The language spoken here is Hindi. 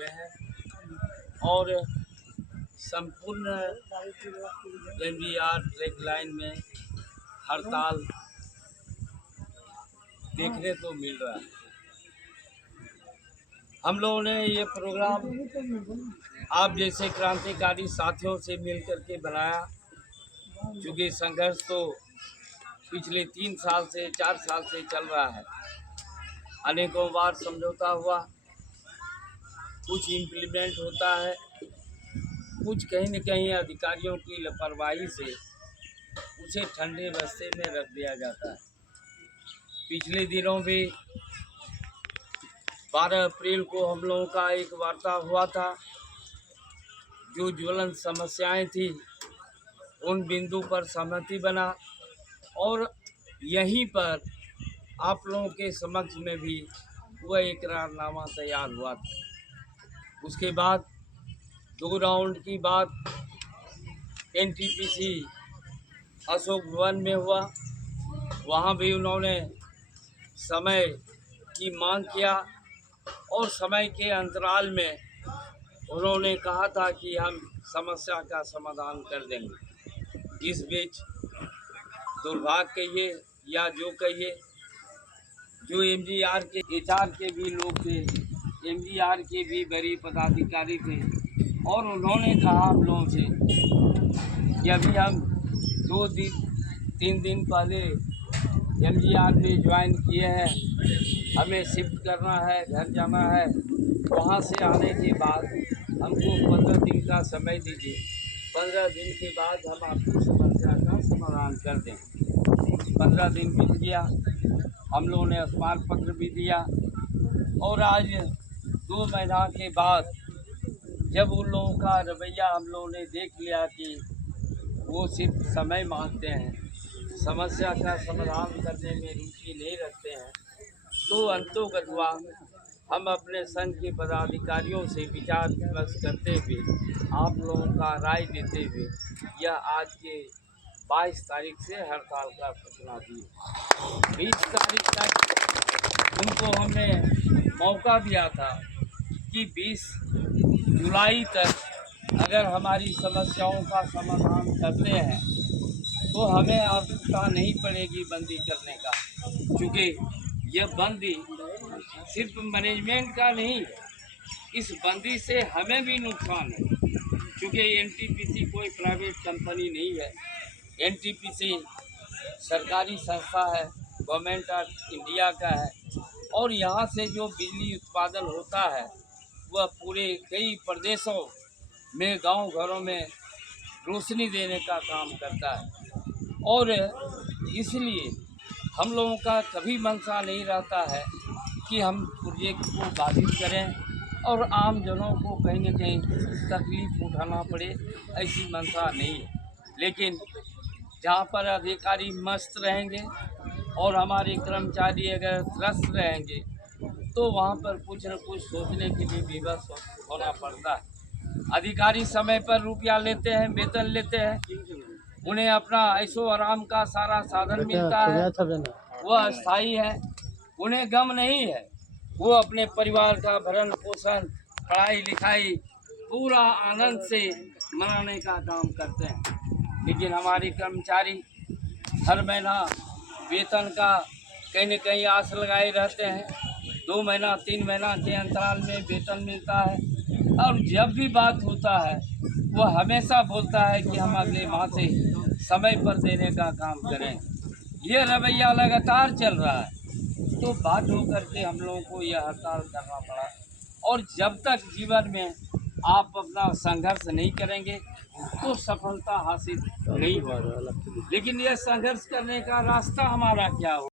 हुए हैं और संपूर्ण एमजीआर ट्रैक लाइन में हड़ताल देखने को मिल रहा है। हम लोगों ने ये प्रोग्राम आप जैसे क्रांतिकारी साथियों से मिलकर के बनाया, क्योंकि संघर्ष तो पिछले 3 साल से 4 साल से चल रहा है। अनेकों बार समझौता हुआ, कुछ इम्प्लीमेंट होता है, कुछ कहीं न कहीं अधिकारियों की लापरवाही से उसे ठंडे बस्ते में रख दिया जाता है। पिछले दिनों भी 12 अप्रैल को हम लोगों का एक वार्ता हुआ था। जो ज्वलंत समस्याएं थी उन बिंदु पर सहमति बना और यहीं पर आप लोगों के समक्ष में भी वह इकरारनामा तैयार हुआ था। उसके बाद 2 राउंड की बात एनटीपीसी अशोक भवन में हुआ। वहाँ भी उन्होंने समय की मांग किया और समय के अंतराल में उन्होंने कहा था कि हम समस्या का समाधान कर देंगे। इस बीच दुर्भाग्य कहिए या जो कहिए, जो एमजीआर के एचआर के भी लोग थे, एमजीआर के भी बड़े पदाधिकारी थे और उन्होंने कहा हम लोगों से कि अभी हम 2-3 दिन पहले एमजीआर में ज्वाइन किए हैं, हमें शिफ्ट करना है, घर जाना है। वहाँ से आने के बाद हमको 15 दिन का समय दीजिए, 15 दिन के बाद हम आपकी समस्या का समाधान कर देंगे। 15 दिन बीत गया, हम लोगों ने स्मारक पत्र भी दिया और आज 2 महीना के बाद जब उन लोगों का रवैया हम लोगों ने देख लिया कि वो सिर्फ समय मांगते हैं, समस्या का समाधान करने में रुचि नहीं रखते हैं, तो अंतोगत्वा हम अपने संघ के पदाधिकारियों से विचार विमर्श करते हुए, आप लोगों का राय लेते हुए यह आज के 22 तारीख से हड़ताल का सूचना दी। 20 तारीख तक उनको हमने मौका दिया था कि 20 जुलाई तक अगर हमारी समस्याओं का समाधान करते हैं तो हमें आवश्यकता नहीं पड़ेगी बंदी करने का, क्योंकि यह बंदी सिर्फ मैनेजमेंट का नहीं, इस बंदी से हमें भी नुकसान है, क्योंकि एनटीपीसी कोई प्राइवेट कंपनी नहीं है। एनटीपीसी सरकारी संस्था है, गवर्नमेंट ऑफ इंडिया का है और यहाँ से जो बिजली उत्पादन होता है वह पूरे कई प्रदेशों में गांव घरों में रोशनी देने का काम करता है और इसलिए हम लोगों का कभी मंशा नहीं रहता है कि हम प्रोजेक्ट को बाधित करें और आम जनों को कहीं न कहीं तकलीफ उठाना पड़े, ऐसी मंशा नहीं है। लेकिन जहाँ पर अधिकारी मस्त रहेंगे और हमारे कर्मचारी अगर त्रस्त रहेंगे तो वहाँ पर कुछ न कुछ सोचने के लिए विवश होना पड़ता है। अधिकारी समय पर रुपया लेते हैं, वेतन लेते हैं, उन्हें अपना ऐशो आराम का सारा साधन मिलता है, वह अस्थायी है, उन्हें गम नहीं है। वो अपने परिवार का भरण पोषण, पढ़ाई लिखाई पूरा आनंद से मनाने का काम करते हैं। लेकिन हमारे कर्मचारी हर महीना वेतन का कहीं न कहीं आस लगाए रहते हैं। 2 महीना 3 महीना के अंतराल में वेतन मिलता है और जब भी बात होता है वह हमेशा बोलता है कि हम अगले माह से समय पर देने का काम करें। ये रवैया लगातार चल रहा है, तो बात होकर के हम लोगों को यह हड़ताल करना पड़ा। और जब तक जीवन में आप अपना संघर्ष नहीं करेंगे तो सफलता हासिल नहीं होगी। लेकिन यह संघर्ष करने का रास्ता हमारा क्या हो?